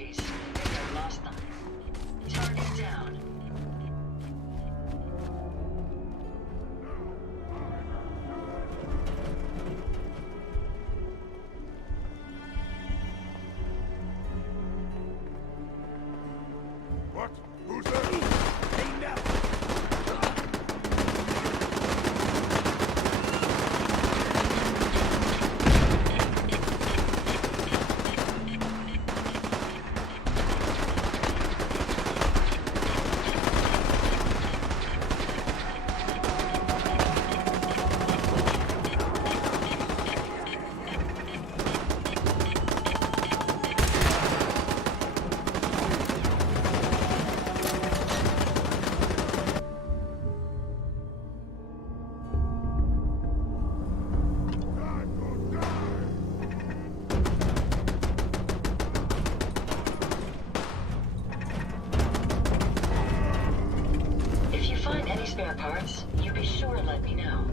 Apologies. Victor lost them. Target down. What? Who's there? Aim down! Spare parts, you be sure to let me know.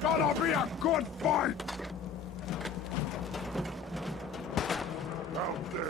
Gonna be a good fight! Out there!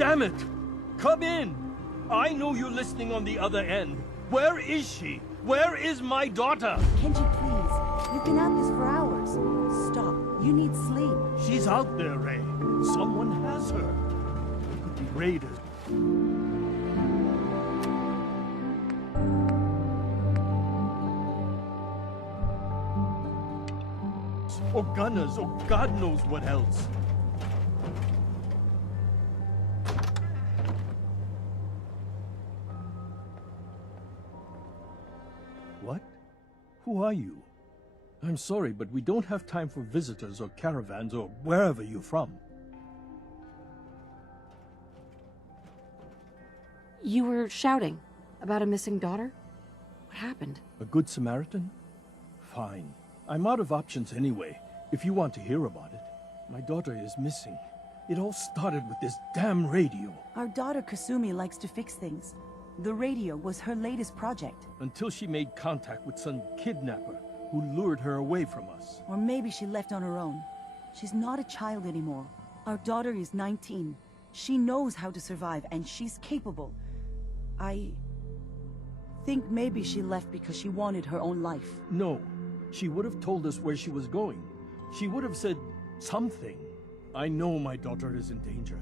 Damn it! Come in! I know you're listening on the other end. Where is she? Where is my daughter? Kenji, please. You've been at this for hours. Stop. You need sleep. She's out there, Ray. Someone has her. It could be raiders. Or gunners, or God knows what else. What? Who are you? I'm sorry, but we don't have time for visitors or caravans or wherever you're from. You were shouting about a missing daughter? What happened? A good Samaritan? Fine. I'm out of options anyway, if you want to hear about it. My daughter is missing. It all started with this damn radio. Our daughter Kasumi likes to fix things. The radio was her latest project. Until she made contact with some kidnapper who lured her away from us. Or maybe she left on her own. She's not a child anymore. Our daughter is 19. She knows how to survive, and she's capable. I think maybe she left because she wanted her own life. No. She would have told us where she was going. She would have said something. I know my daughter is in danger.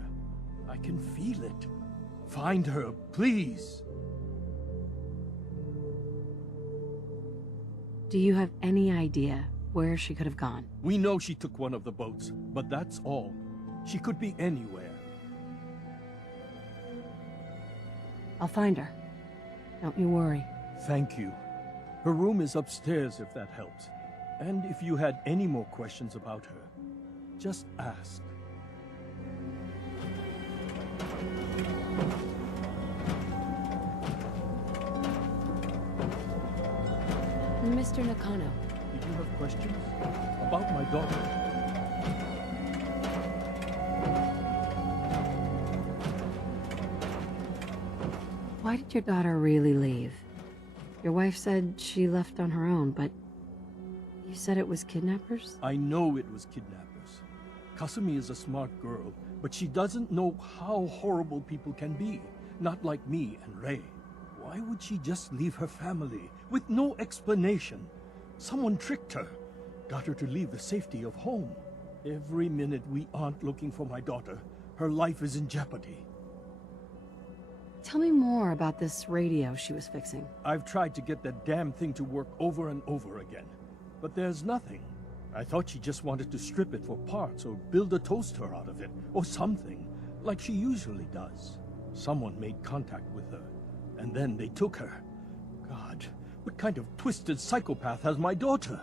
I can feel it. Find her, please. Do you have any idea where she could have gone? We know she took one of the boats, but that's all. She could be anywhere. I'll find her. Don't you worry. Thank you. Her room is upstairs if that helps. And if you had any more questions about her, just ask. Mr. Nakano. Did you have questions? About my daughter? Why did your daughter really leave? Your wife said she left on her own, but you said it was kidnappers? I know it was kidnappers. Kasumi is a smart girl, but she doesn't know how horrible people can be. Not like me and Ray. Why would she just leave her family with no explanation? Someone tricked her, got her to leave the safety of home. Every minute we aren't looking for my daughter, her life is in jeopardy. Tell me more about this radio she was fixing. I've tried to get that damn thing to work over and over again, but there's nothing. I thought she just wanted to strip it for parts or build a toaster out of it, or something, like she usually does. Someone made contact with her, and then they took her. God, what kind of twisted psychopath has my daughter?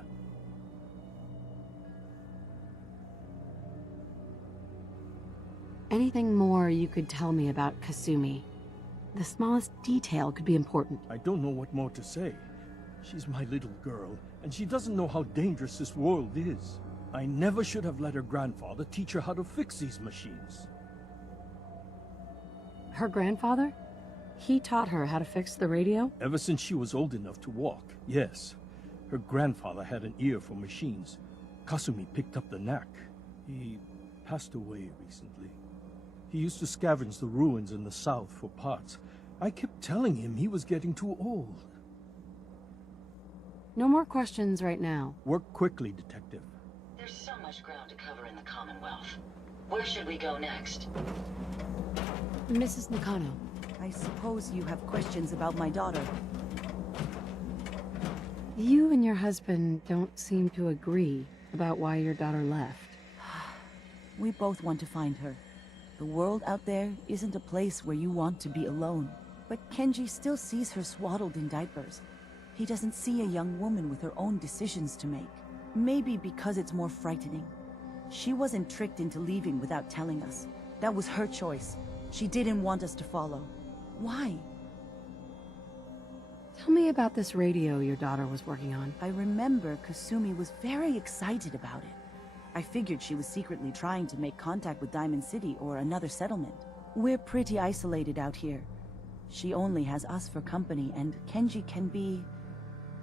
Anything more you could tell me about Kasumi? The smallest detail could be important. I don't know what more to say. She's my little girl, and she doesn't know how dangerous this world is. I never should have let her grandfather teach her how to fix these machines. Her grandfather? He taught her how to fix the radio? Ever since she was old enough to walk, yes. Her grandfather had an ear for machines. Kasumi picked up the knack. He passed away recently. He used to scavenge the ruins in the south for parts. I kept telling him he was getting too old. No more questions right now. Work quickly, Detective. There's so much ground to cover in the Commonwealth. Where should we go next? Mrs. Nakano. I suppose you have questions about my daughter. You and your husband don't seem to agree about why your daughter left. We both want to find her. The world out there isn't a place where you want to be alone. But Kenji still sees her swaddled in diapers. He doesn't see a young woman with her own decisions to make. Maybe because it's more frightening. She wasn't tricked into leaving without telling us. That was her choice. She didn't want us to follow. Why? Tell me about this radio your daughter was working on. I remember Kasumi was very excited about it. I figured she was secretly trying to make contact with Diamond City or another settlement. We're pretty isolated out here. She only has us for company, and Kenji can be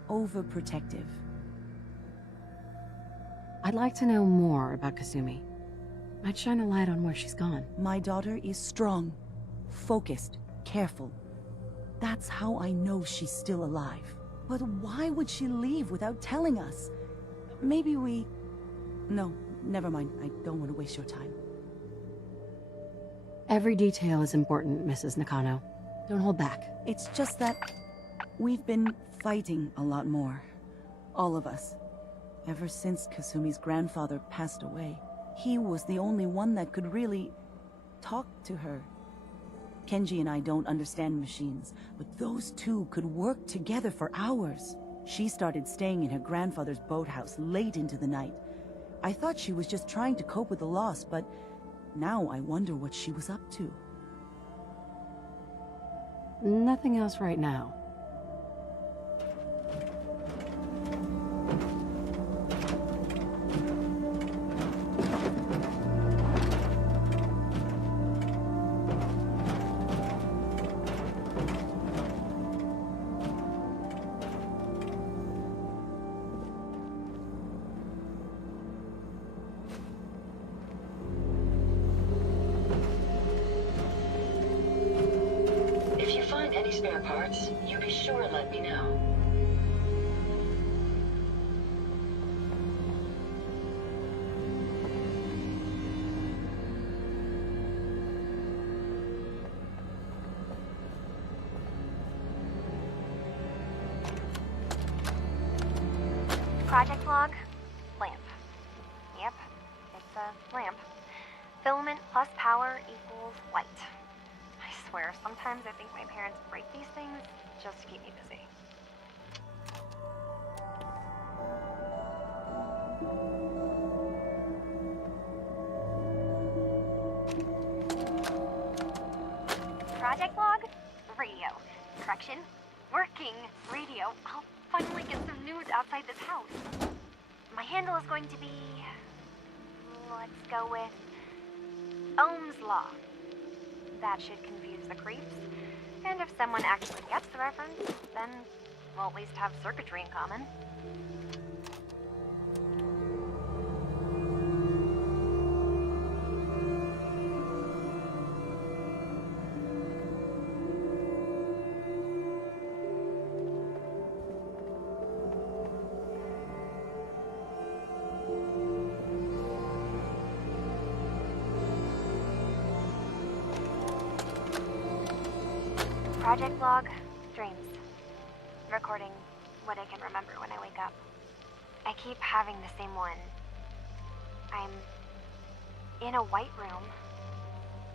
overprotective. I'd like to know more about Kasumi. Might shine a light on where she's gone. My daughter is strong. Focused, careful. That's how I know she's still alive. But why would she leave without telling us? Maybe we... No, never mind. I don't want to waste your time. Every detail is important, Mrs. Nakano. Don't hold back. It's just that we've been fighting a lot more. All of us. Ever since Kasumi's grandfather passed away. He was the only one that could really talk to her. Kenji and I don't understand machines, but those two could work together for hours. She started staying in her grandfather's boathouse late into the night. I thought she was just trying to cope with the loss, but now I wonder what she was up to. Nothing else right now. Any spare parts, you be sure and let me know. Project log, lamp. Yep, it's a lamp. Filament plus power equals light. I swear, sometimes I think my parents break these things just to keep me busy. Project log, radio. Correction, working radio. I'll finally get some news outside this house. My handle is going to be... let's go with... Ohm's Law. That should confuse the creeps. And if someone actually gets the reference, then we'll at least have circuitry in common. Project log, dreams. Recording what I can remember when I wake up. I keep having the same one. I'm in a white room.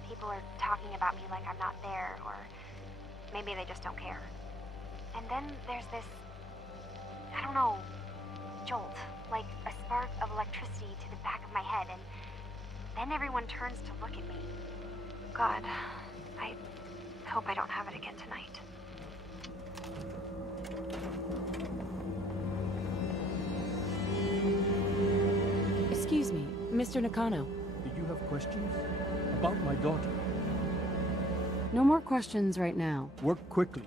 People are talking about me like I'm not there, or maybe they just don't care. And then there's this, I don't know, jolt, like a spark of electricity to the back of my head, and then everyone turns to look at me. God, I hope I don't have it again tonight. Excuse me, Mr. Nakano. Did you have questions? About my daughter? No more questions right now. Work quickly.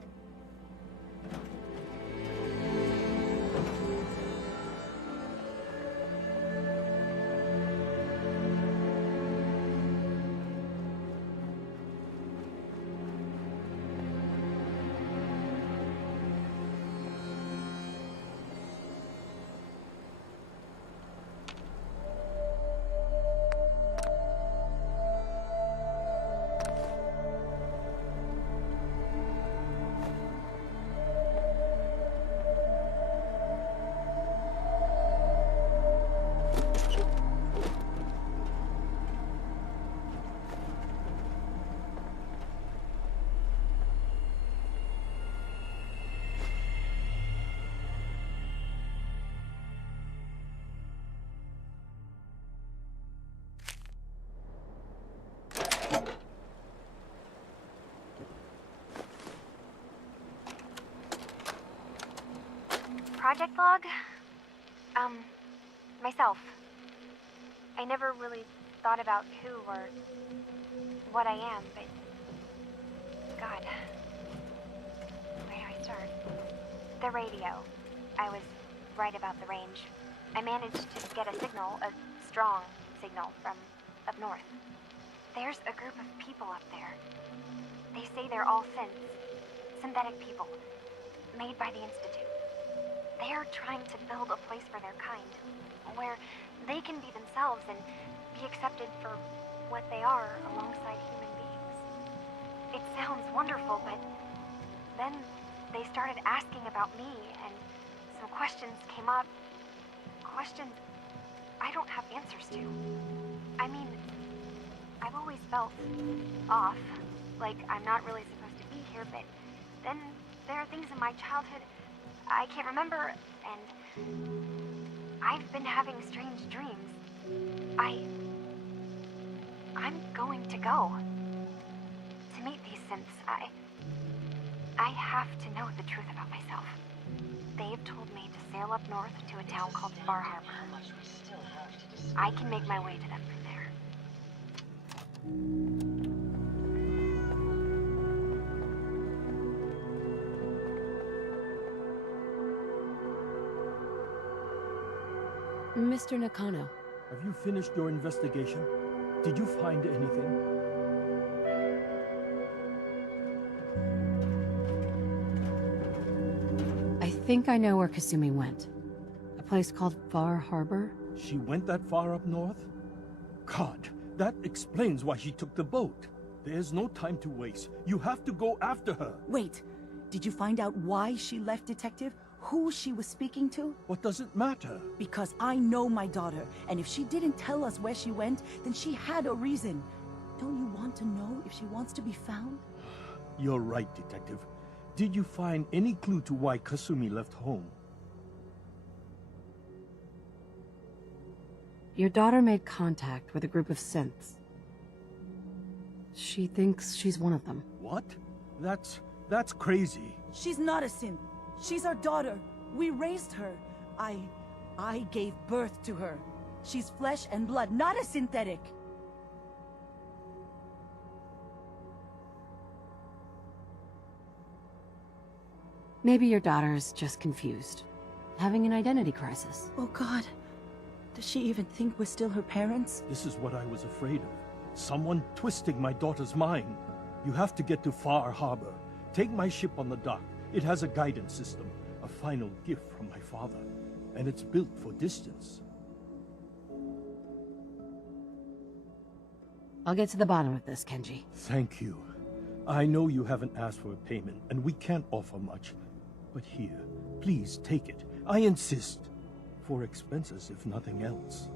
Project log? Myself. I never really thought about who or what I am, but... God. Where do I start? The radio. I was right about the range. I managed to get a signal, a strong signal, from up north. There's a group of people up there. They say they're all synths, synthetic people, made by the Institute. They're trying to build a place for their kind, where they can be themselves and be accepted for what they are alongside human beings. It sounds wonderful, but then they started asking about me, and some questions came up. Questions I don't have answers to. I mean, I've always felt off, like I'm not really supposed to be here, but then there are things in my childhood I can't remember, and I've been having strange dreams. I'm going to go to meet these synths. I have to know the truth about myself. They've told me to sail up north to a town called Far Harbor. I can make my way to them from there. Mr. Nakano. Have you finished your investigation? Did you find anything? I think I know where Kasumi went. A place called Far Harbor? She went that far up north? God, that explains why she took the boat. There's no time to waste. You have to go after her. Wait, did you find out why she left, Detective? Who she was speaking to? What does it matter? Because I know my daughter, and if she didn't tell us where she went, then she had a reason. Don't you want to know if she wants to be found? You're right, Detective. Did you find any clue to why Kasumi left home? Your daughter made contact with a group of synths. She thinks she's one of them. What? That's crazy. She's not a synth. She's our daughter. We raised her. I gave birth to her. She's flesh and blood, not a synthetic. Maybe your daughter is just confused, having an identity crisis. Oh God. Does she even think we're still her parents? This is what I was afraid of. Someone twisting my daughter's mind. You have to get to Far Harbor. Take my ship on the dock. It has a guidance system, a final gift from my father, and it's built for distance. I'll get to the bottom of this, Kenji. Thank you. I know you haven't asked for a payment, and we can't offer much. But here, please take it. I insist. For expenses, if nothing else.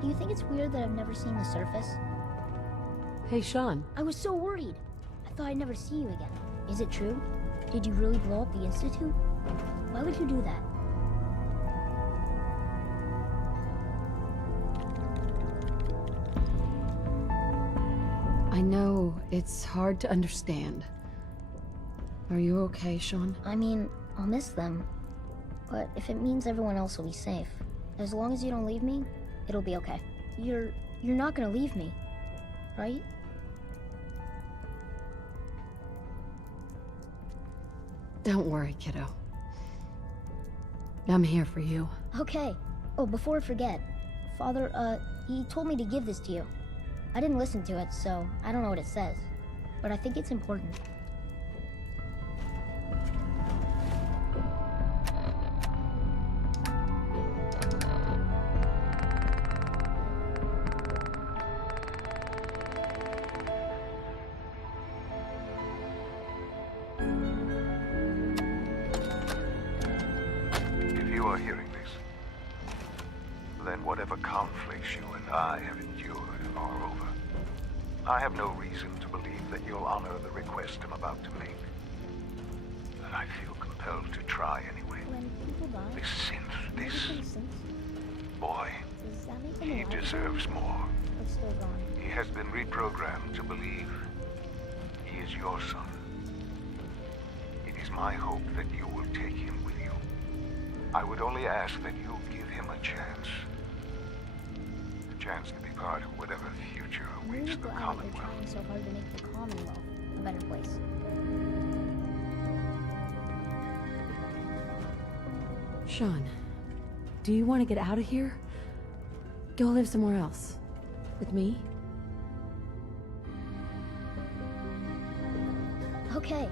Do you think it's weird that I've never seen the surface? Hey, Sean. I was so worried. I thought I'd never see you again. Is it true? Did you really blow up the Institute? Why would you do that? I know it's hard to understand. Are you okay, Sean? I mean, I'll miss them. But if it means everyone else will be safe, as long as you don't leave me, it'll be okay. You're not gonna leave me, right? Don't worry, kiddo. I'm here for you. Okay. Oh, before I forget, Father, he told me to give this to you. I didn't listen to it, so I don't know what it says. But I think it's important. If you are hearing this, then whatever conflicts you and I have endured are over. I have no reason to believe that you'll honor the request I'm about to make. But I feel compelled to try anyway. When people die, This synth, do you this think synths? boy, Does that make them he alive deserves again? more. Or still gone? He has been reprogrammed to believe he is your son. It is my hope that you will take him with you. I would only ask that you give him a chance. A chance to be part of whatever future I'm awaits really the glad that you're Commonwealth. trying so hard to make the Commonwealth a better place. Sean, do you want to get out of here? Go live somewhere else. With me? Okay.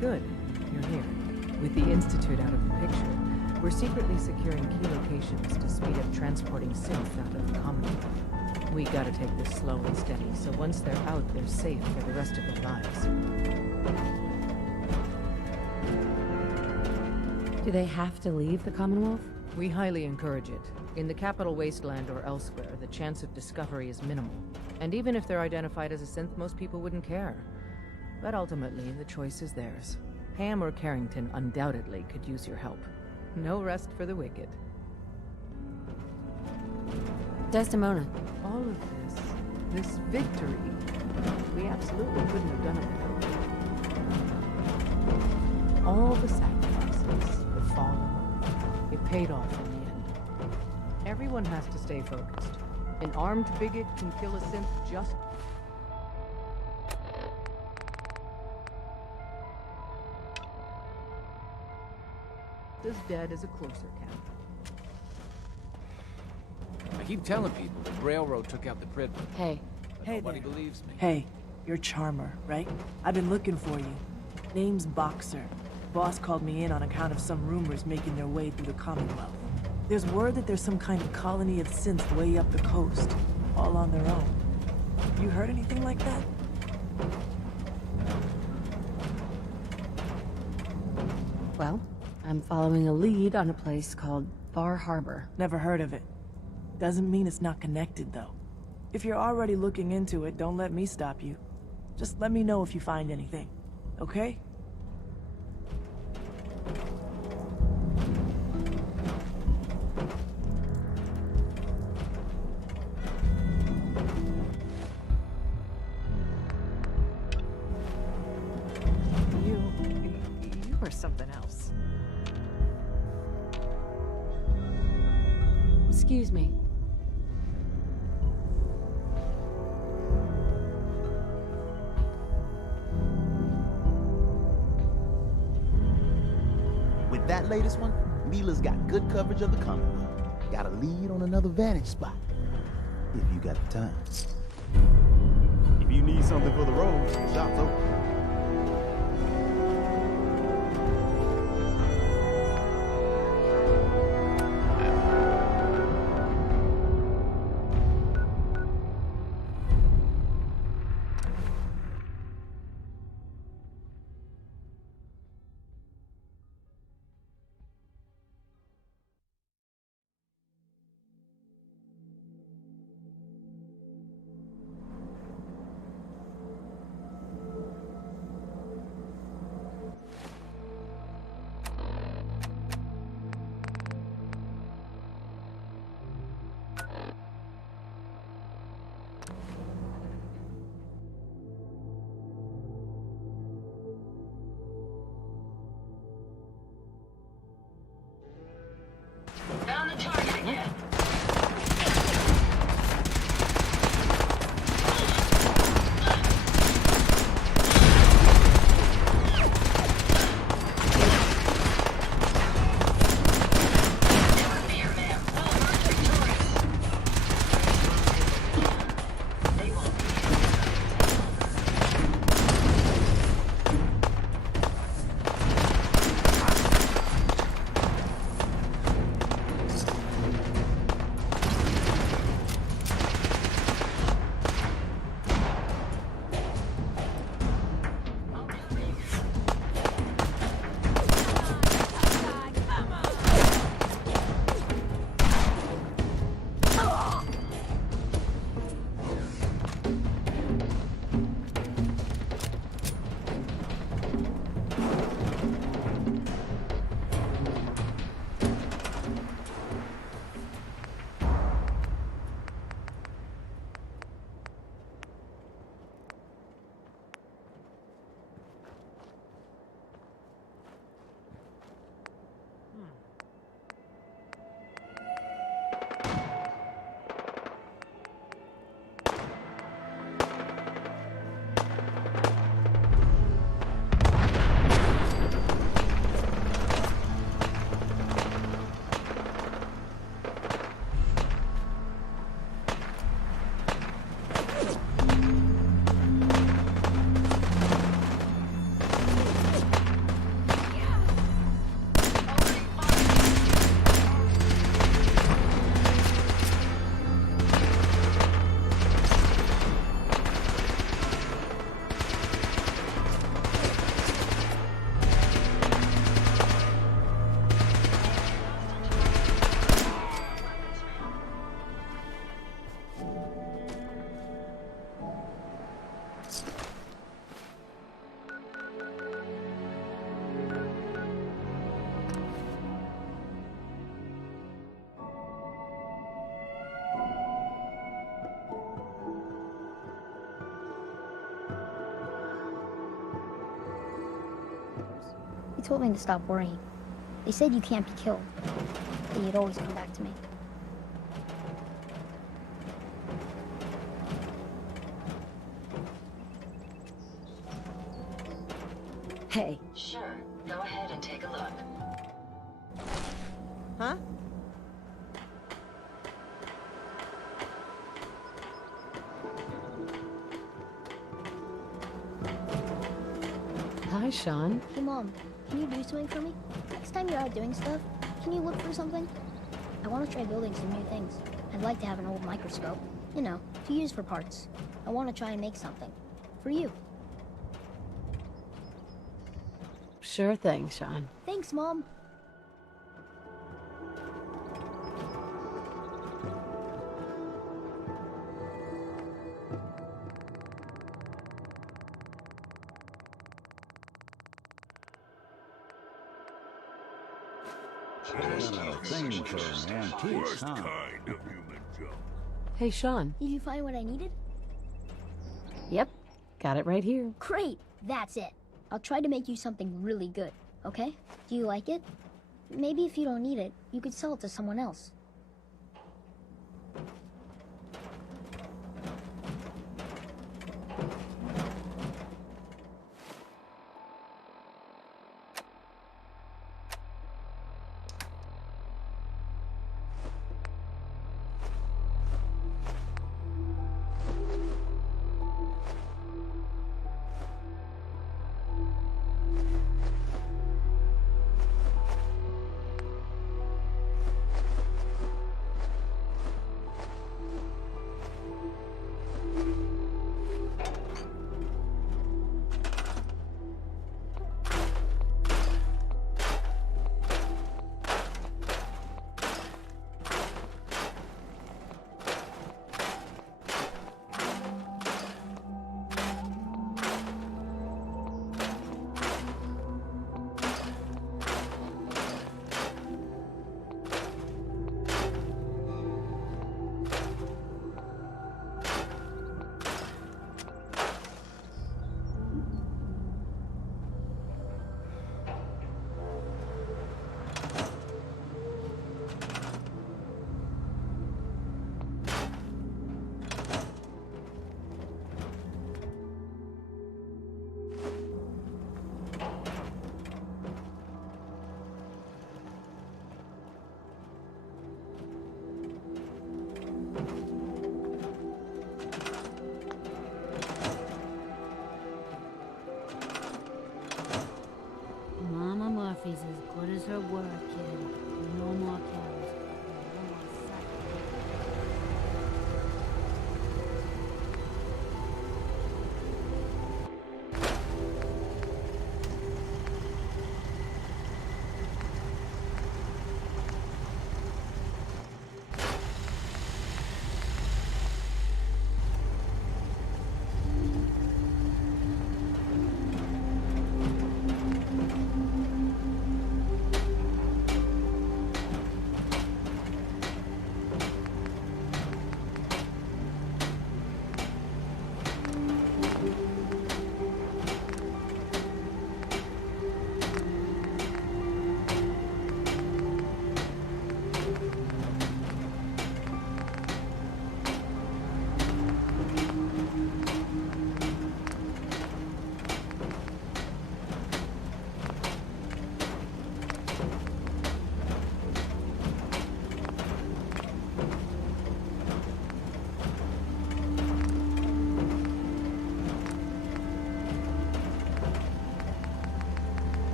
Good. You're here. With the Institute out of the picture, we're secretly securing key locations to speed up transporting synths out of the Commonwealth. We gotta take this slow and steady, so once they're out, they're safe for the rest of their lives. Do they have to leave the Commonwealth? We highly encourage it. In the capital wasteland or elsewhere, the chance of discovery is minimal. And even if they're identified as a synth, most people wouldn't care. But ultimately, the choice is theirs. Ham or Carrington undoubtedly could use your help. No rest for the wicked. Desdemona. All of this victory, we absolutely couldn't have done it without you. All the sacrifices, the fallen, it paid off in the end. Everyone has to stay focused. An armed bigot can kill a synth just... as dead as a closer count. I keep telling people the railroad took out the Pridman, Hey. but Hey nobody there. believes me. Hey, you're Charmer, right? I've been looking for you. Name's Boxer. Boss called me in on account of some rumors making their way through the Commonwealth. There's word that there's some kind of colony of synths way up the coast, all on their own. You heard anything like that? Well, I'm following a lead on a place called Bar Harbor. Never heard of it. Doesn't mean it's not connected, though. If you're already looking into it, don't let me stop you. Just let me know if you find anything, okay? You are something else. Excuse me. With that latest one, Mila's got good coverage of the Commonwealth. Got a lead on another vantage spot. If you got the time. If you need something for the road, the shop's open. He told me to stop worrying. They said you can't be killed, that you'd always come back to me. Hey. Sure. Go ahead and take a look. Huh? Hi, Sean. Hey, Mom, can you do something for me? Next time you're out doing stuff, can you look for something? I want to try building some new things. I'd like to have an old microscope, you know, to use for parts. I want to try and make something. For you. Sure thing, Sean. Thanks, Mom. Thing for an antique, huh? Kind of human junk. Hey, Sean. Did you find what I needed? Yep. Got it right here. Great! That's it. I'll try to make you something really good, okay? Do you like it? Maybe if you don't need it, you could sell it to someone else. Mama Murphy's as good as her word, kid. No more carrots. No more sack.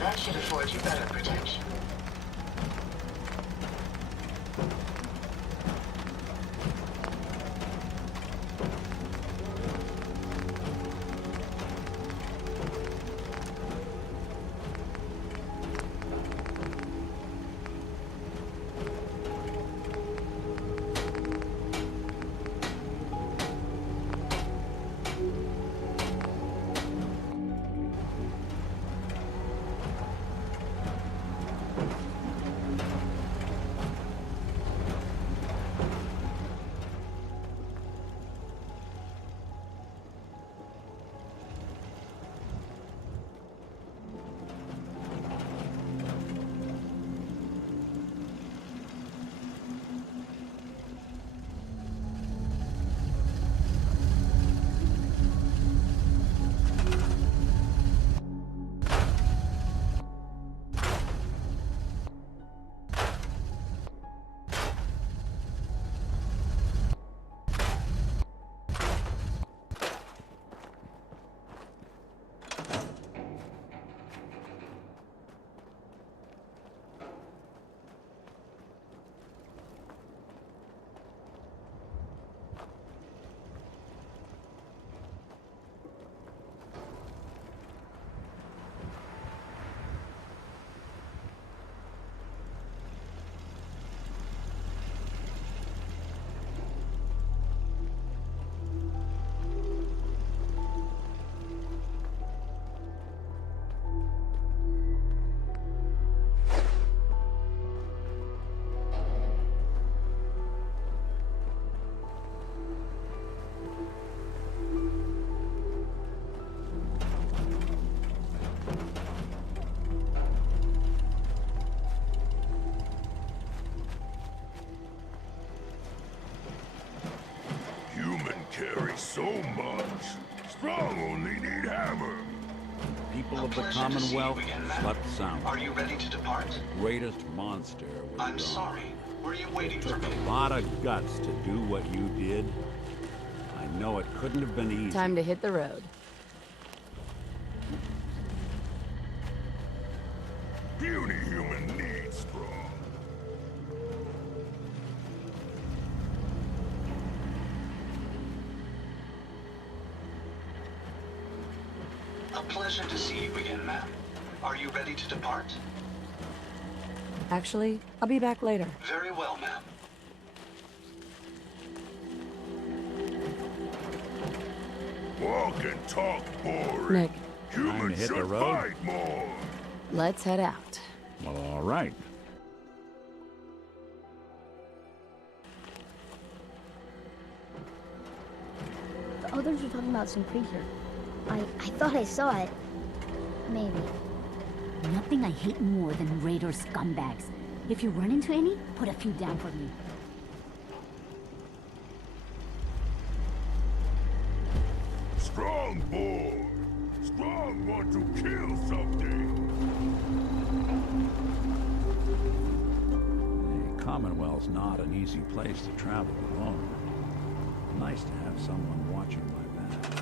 That should afford you better protection. so much. Strong only need hammer. People of the Commonwealth slept sound. Are you ready to depart? Greatest monster was I'm gone. sorry. Were you waiting for Took me? a lot of guts to do what you did. I know it couldn't have been easy. Time to hit the road. Puny human needs strong. A pleasure to see you again, ma'am. Are you ready to depart? Actually, I'll be back later. Very well, ma'am. Walk and talk boring. Nick. Humans hit the should road? fight more. Let's head out. Well, all right. The others were talking about some creature. I thought I saw it. Maybe. Nothing I hate more than raider scumbags. If you run into any, put a few down for me. Strong boy. Strong want to kill something. The Commonwealth's not an easy place to travel alone. Nice to have someone watching my back.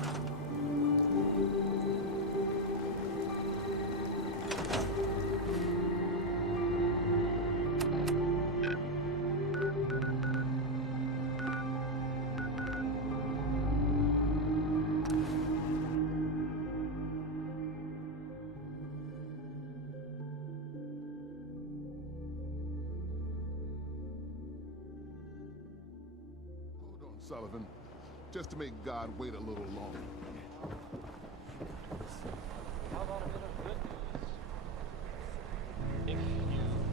Sullivan, just to make God wait a little longer. How about a bit of good news? If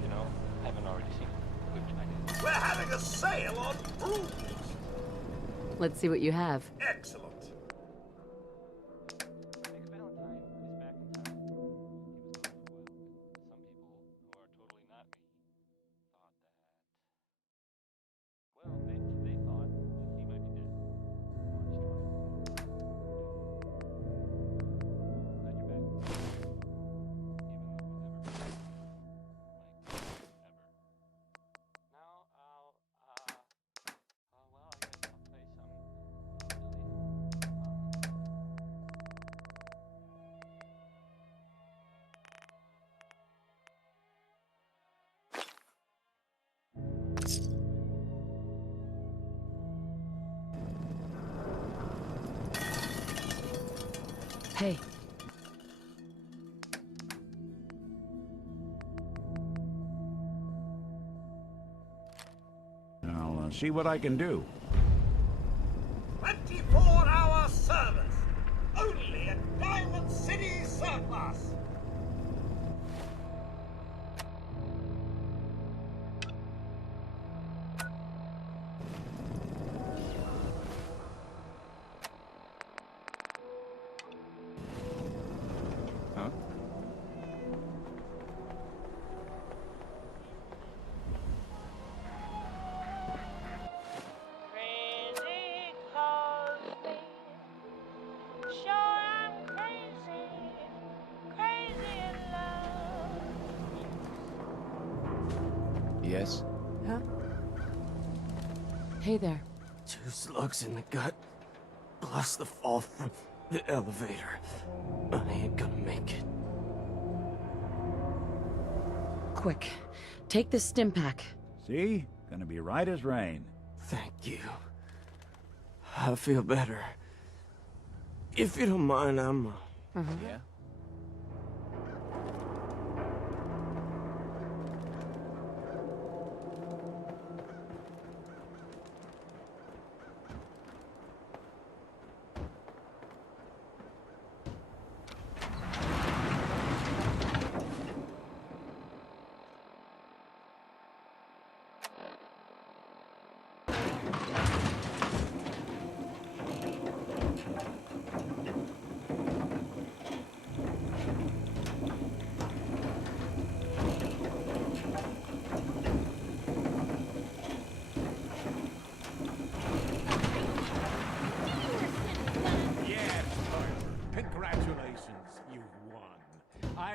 you know, haven't already seen it, which I did. We're having a sale on brooms! Let's see what you have. Excellent. Hey. I'll see what I can do. 24-hour service! Only at Diamond City Surplus! Yes? Huh? Hey there. 2 slugs in the gut, plus the fall from the elevator. I ain't gonna make it. Quick, take this stim pack. See? Gonna be right as rain. Thank you. I feel better. If you don't mind, I'm... Yeah?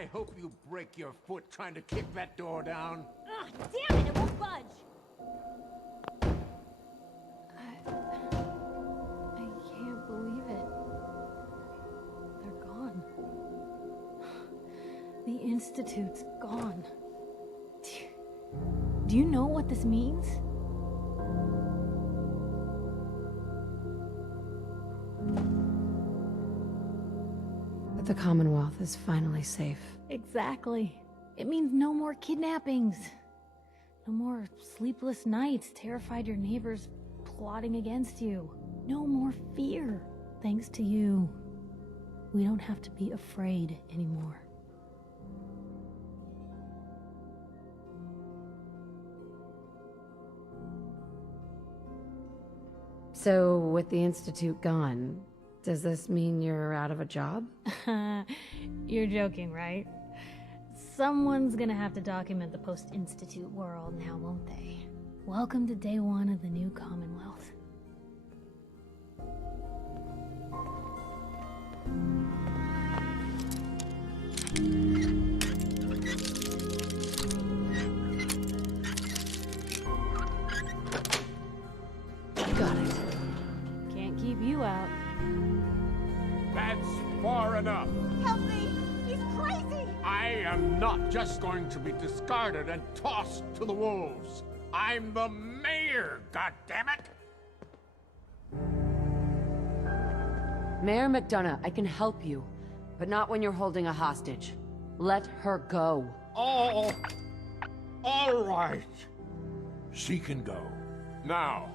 I hope you break your foot trying to kick that door down. Ugh, damn it, it won't budge! I can't believe it. They're gone. The Institute's gone. Do you know what this means? But the Commonwealth is finally safe. Exactly. It means no more kidnappings. No more sleepless nights, terrified your neighbors plotting against you. No more fear. Thanks to you, we don't have to be afraid anymore. So, with the Institute gone, does this mean you're out of a job? You're joking, right? Someone's gonna have to document the post-Institute world now, won't they? Welcome to day one of the new Commonwealth. Got it. Can't keep you out. That's far enough. Help me! He's crazy! I am not just going to be discarded and tossed to the wolves. I'm the mayor, goddammit! Mayor McDonough, I can help you, but not when you're holding a hostage. Let her go. Oh, all right. She can go. Now,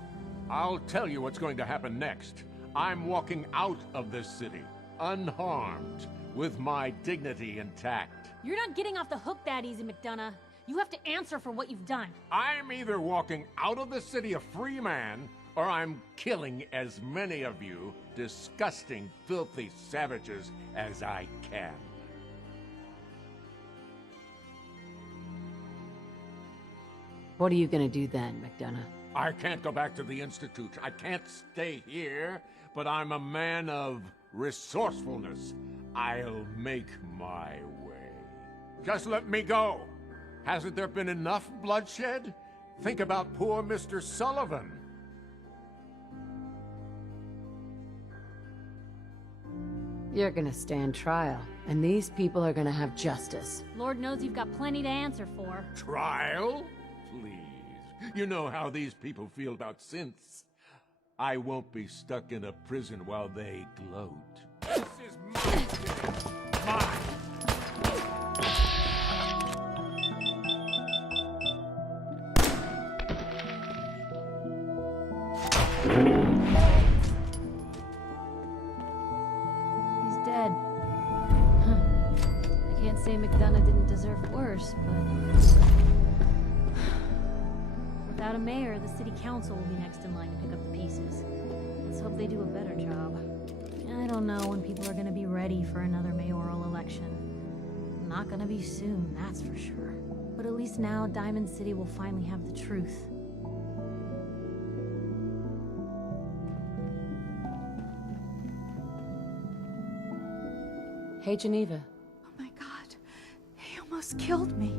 I'll tell you what's going to happen next. I'm walking out of this city, unharmed, with my dignity intact. You're not getting off the hook that easy, McDonough. You have to answer for what you've done. I'm either walking out of the city a free man, or I'm killing as many of you disgusting, filthy savages as I can. What are you gonna do then, McDonough? I can't go back to the Institute. I can't stay here, but I'm a man of resourcefulness. I'll make my way. Just let me go. Hasn't there been enough bloodshed? Think about poor Mr. Sullivan. You're gonna stand trial, and these people are gonna have justice. Lord knows you've got plenty to answer for. Trial? Please. You know how these people feel about synths. I won't be stuck in a prison while they gloat. This is my city. Mine. He's dead. Huh. I can't say McDonough didn't deserve worse, but... Without a mayor, the city council will be next in line to pick up the pieces. Let's hope they do a better job. I don't know when people are gonna be ready for another mayoral election. Not gonna be soon, that's for sure. But at least now, Diamond City will finally have the truth. Hey, Geneva. Oh my god, he almost killed me.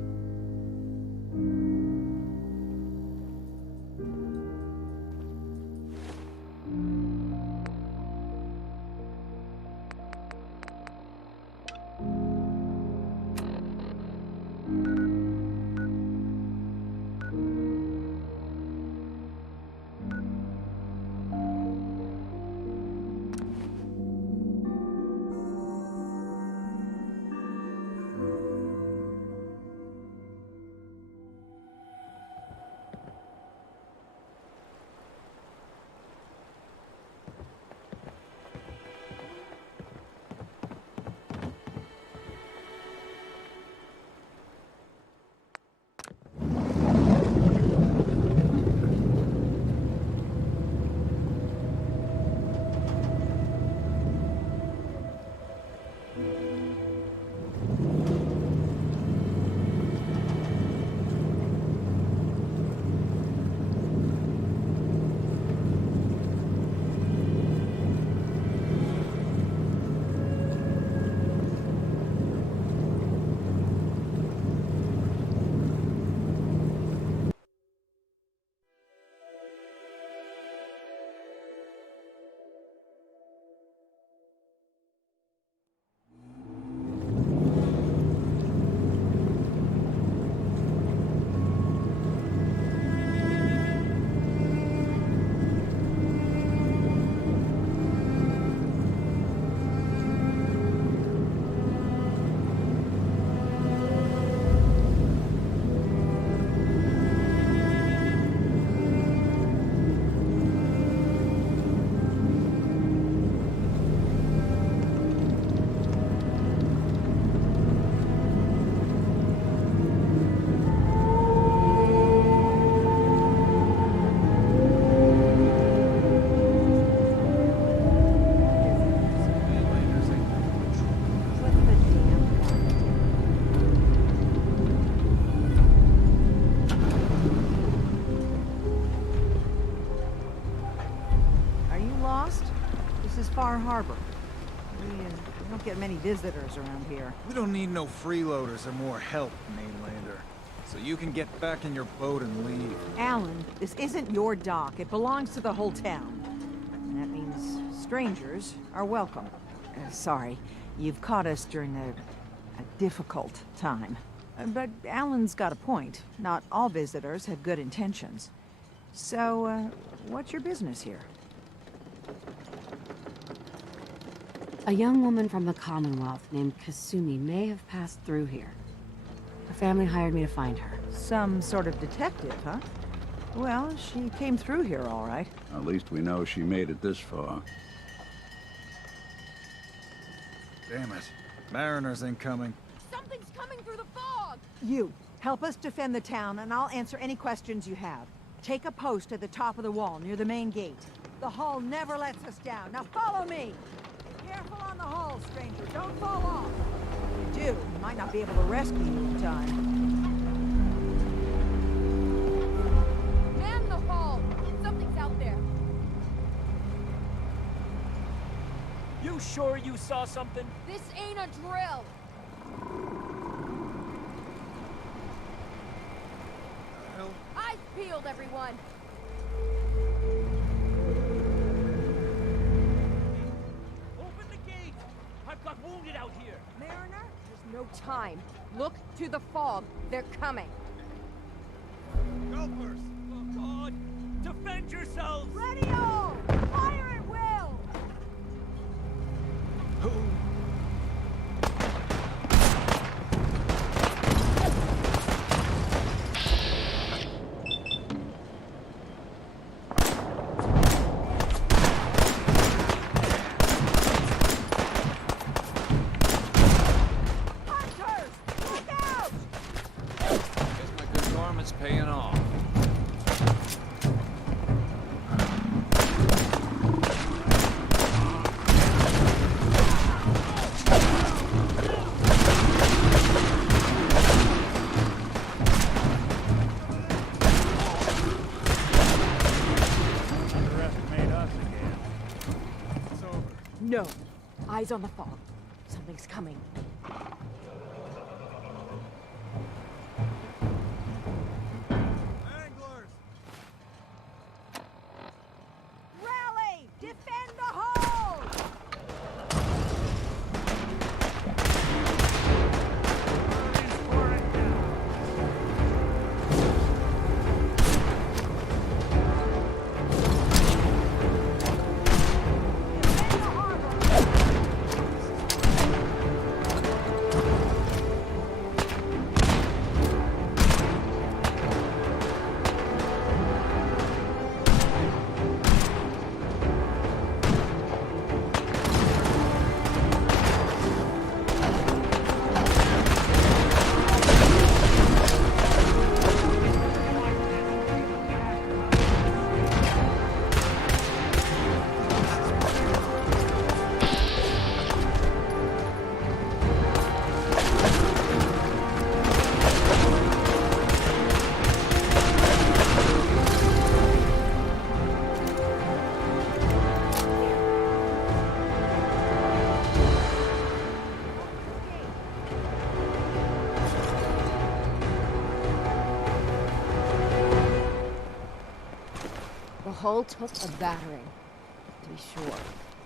lost? This is Far Harbor. We don't get many visitors around here. We don't need no freeloaders or more help, mainlander. So you can get back in your boat and leave. Alan, this isn't your dock. It belongs to the whole town. And that means strangers are welcome. Sorry, you've caught us during a difficult time. But Alan's got a point. Not all visitors have good intentions. So, what's your business here? A young woman from the Commonwealth named Kasumi may have passed through here. Her family hired me to find her. Some sort of detective, huh? Well, she came through here all right. At least we know she made it this far. Damn it. Mariners incoming. Something's coming through the fog! You, help us defend the town, and I'll answer any questions you have. Take a post at the top of the wall, near the main gate. The hull never lets us down. Now follow me! Be careful on the hull, stranger. Don't fall off. If you do, we might not be able to rescue you in time. Man the hull! Something's out there. You sure you saw something? This ain't a drill. Eyes peeled, everyone. Open the gate! I've got wounded out here. Mariner, there's no time. Look to the fog. They're coming. Helpers! Oh, God! Defend yourselves! Ready all! Fire at will! Paying off. Underestimate us again. It's over. No. Eyes on the fog. Something's coming. The hull took a battering, to be sure.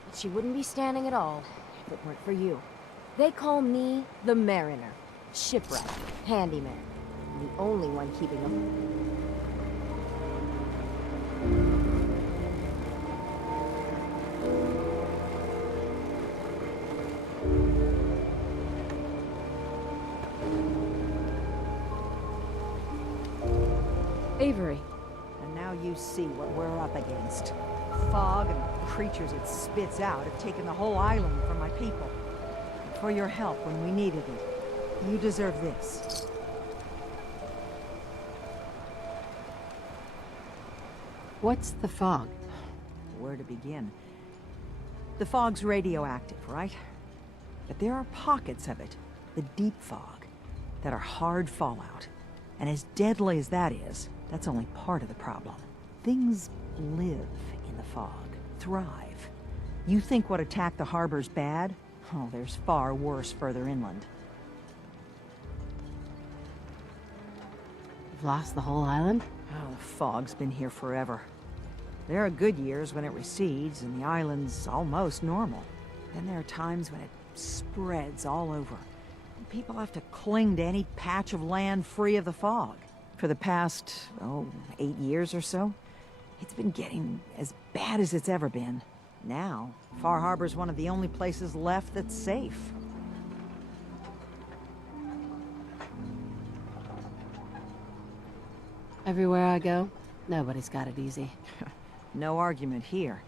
But she wouldn't be standing at all if it weren't for you. They call me the Mariner. Shipwright, handyman. I'm the only one keeping them. Avery. And now you see what we're up against. Fog and the creatures it spits out have taken the whole island from my people. And for your help when we needed it, you deserve this. What's the fog? Where to begin? The fog's radioactive, right? But there are pockets of it, the deep fog, that are hard fallout. And as deadly as that is, that's only part of the problem. Things live in the fog, thrive. You think what attacked the harbor's bad? Oh, there's far worse further inland. You've lost the whole island? Oh, the fog's been here forever. There are good years when it recedes and the island's almost normal. Then there are times when it spreads all over. And people have to cling to any patch of land free of the fog. For the past, 8 years or so, it's been getting as bad as it's ever been. Now, Far Harbor's one of the only places left that's safe. Everywhere I go, nobody's got it easy. No argument here.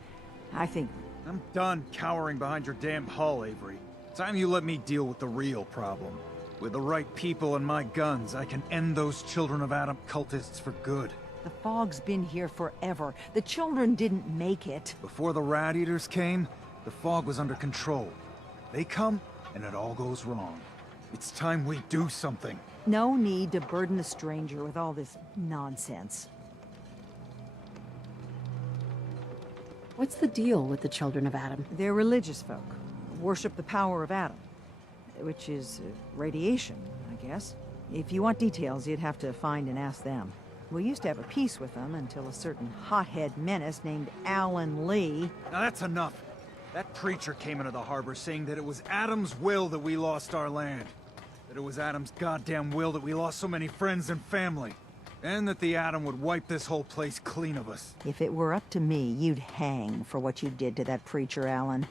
I think... I'm done cowering behind your damn hull, Avery. Time you let me deal with the real problem. With the right people and my guns, I can end those Children of Adam cultists for good. The fog's been here forever. The children didn't make it. Before the Rat Eaters came, the fog was under control. They come, and it all goes wrong. It's time we do something. No need to burden the stranger with all this nonsense. What's the deal with the Children of Adam? They're religious folk. Worship the power of Adam. Which is radiation, I guess. If you want details, you'd have to find and ask them. We used to have a peace with them until a certain hothead menace named Alan Lee... Now that's enough. That preacher came into the harbor saying that it was Adam's will that we lost our land. That it was Adam's goddamn will that we lost so many friends and family. And that the Atom would wipe this whole place clean of us. If it were up to me, you'd hang for what you did to that preacher, Alan.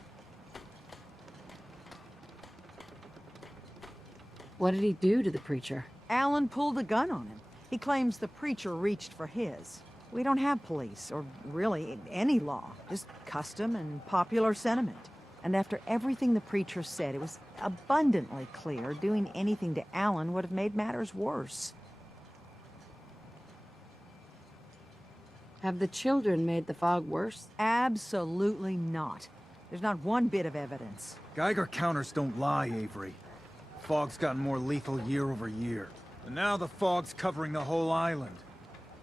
What did he do to the preacher? Alan pulled a gun on him. He claims the preacher reached for his. We don't have police, or really any law. Just custom and popular sentiment. And after everything the preacher said, it was abundantly clear doing anything to Alan would have made matters worse. Have the children made the fog worse? Absolutely not. There's not one bit of evidence. Geiger counters don't lie, Avery. The fog's gotten more lethal year over year. And now the fog's covering the whole island.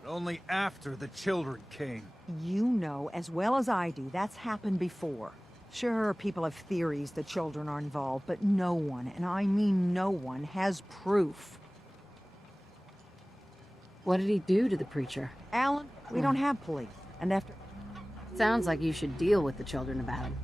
But only after the children came. You know as well as I do that's happened before. Sure, people have theories the children are involved, but no one, and I mean no one, has proof. What did he do to the preacher? Alan, we don't have police. And after... Sounds like you should deal with the Children of Adam.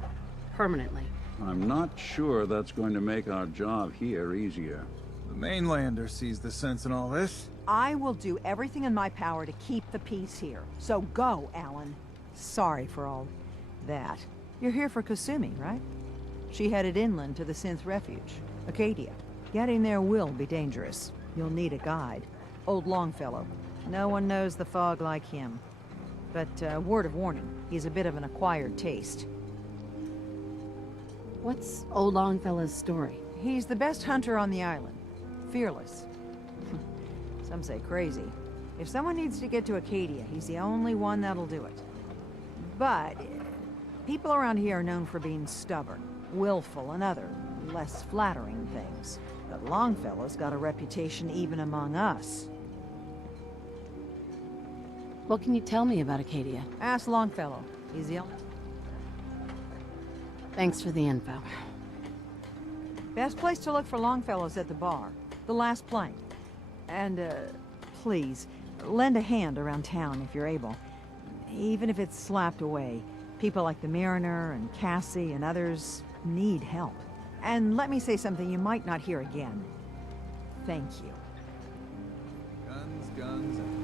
Permanently. I'm not sure that's going to make our job here easier. The mainlander sees the sense in all this. I will do everything in my power to keep the peace here. So go, Alan. Sorry for all that. You're here for Kasumi, right? She headed inland to the Synth Refuge, Acadia. Getting there will be dangerous. You'll need a guide. Old Longfellow. No one knows the fog like him. But, word of warning, he's a bit of an acquired taste. What's Old Longfellow's story? He's the best hunter on the island. Fearless. Some say crazy. If someone needs to get to Acadia, he's the only one that'll do it. But people around here are known for being stubborn, willful, and other, less flattering things. But Longfellow's got a reputation even among us. What can you tell me about Acadia? Ask Longfellow. He's the only... Thanks for the info. Best place to look for Longfellow's at the bar. The last plank. And, please, lend a hand around town if you're able. Even if it's slapped away. People like the Mariner and Cassie and others need help. And let me say something you might not hear again. Thank you. Guns, guns, and